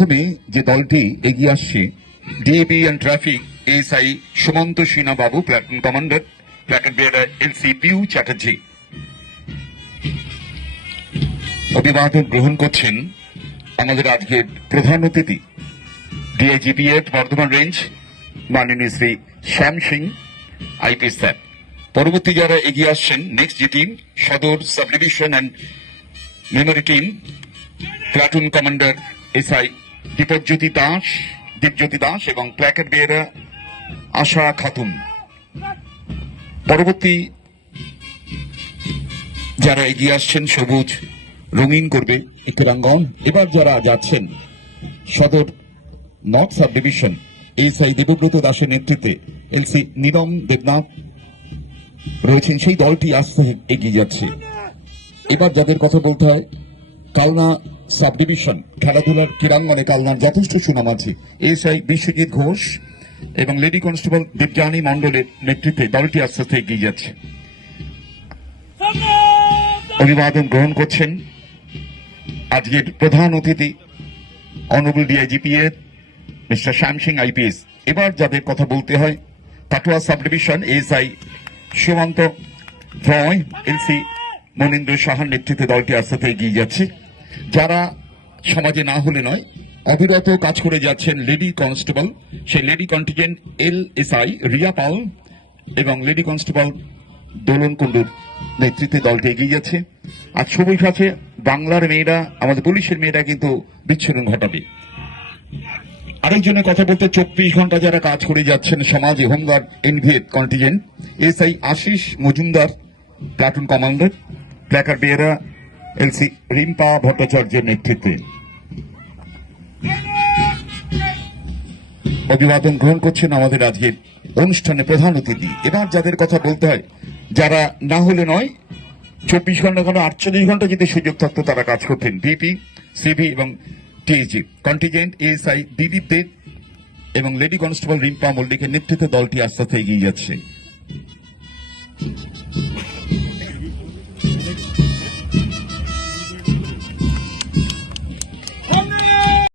প্রথমে যে দলটি এগিয়ে আসছে DAB and traffic SI Sumanta Sinha Babu, platoon commander, platoon bearer LC Piu Chatterjee. অভিবাদন গ্রহণ করছেন আমাদের আজকের প্রধান অতিথি ডিআইজিপিএফ বর্ধমান রেঞ্জ মাননীয় শ্রী শ্যাম সিং আইপিএস স্যার। পরবর্তী যারা এগিয়ে আসছেন নেক্সট যে টিম সদর sub division and memory team, platoon commander SI Dipjyoti Das এবং প্ল্যাকেট বেয়ারা আশা খাতুন। পরবর্তী যারা এগিয়ে আসছেন সবুজ রঙিন করবে ক্রীড়াঙ্গন। এবার যারা যাচ্ছেন সদর north sub division SI Debabrata দাসের নেতৃত্বে এলসি নীলম দেবনাথ রয়েছেন, সেই দলটি আস্তে এগিয়ে যাচ্ছে। এবার যাদের কথা বলতে হয় কালনা সাব ডিভিশন খেলাধুলার ক্রীড়াঙ্গনে কালনার যথেষ্ট সুনাম আছে। এসআই বিশ্বজিৎ ঘোষ এবং লেডি কনস্টেবল দেবযানী মণ্ডলের নেতৃত্বে দলটি আস্তে আস্তে এগিয়ে যাচ্ছে। অভিবাদন গ্রহণ করছেন আজকের প্রধান অতিথি honourable DIG PF mister Shyam Singh IPS. এবার যাদের কথা বলতে হয় Patua sub division SI Sumanta Roy, LC Manindra সাহার নেতৃত্বে দলটি আস্তে আস্তে এগিয়ে যাচ্ছে। যারা সমাজে না হলে নয় অবিরত কাজ করে যাচ্ছেন লেডি কনস্টেবল, সেই lady contingent LSI Riya Pal এবং লেডি কনস্টেবল দোলন কুণ্ডুর নেতৃত্বে দলটি এগিয়ে যাচ্ছে। আর সবুজ আছে বাংলার মেয়েরা, আমাদের পুলিশের মেয়েরা কিন্তু বিচ্ছুরণ ঘটাবে। আরেকজনের কথা বলতে 24 ঘন্টা যারা কাজ করে যাচ্ছেন সমাজে, home guard NVF contingent SI Ashis Majumdar platoon commander, placard bearer LC Rimpa ভট্টাচার্যের নেতৃত্বে। অভিবাদন গ্রহণ করছেন আমাদের আজকের অনুষ্ঠানে প্রধান অতিথি। এবার যাদের কথা বলতে হয় যারা না হলে নয় 24 ঘন্টা 48 ঘন্টা যদি সুযোগ থাকতো তারা কাজ করতেন বিপি সিভি এবং টিএসজি কন্টিজেন্ট এএসআই দিলীপ দেব এবং লেডি কনস্টেবল রিম্পা মল্লিকের নেতৃত্বে দলটি আস্তে আস্তে এগিয়ে যাচ্ছে।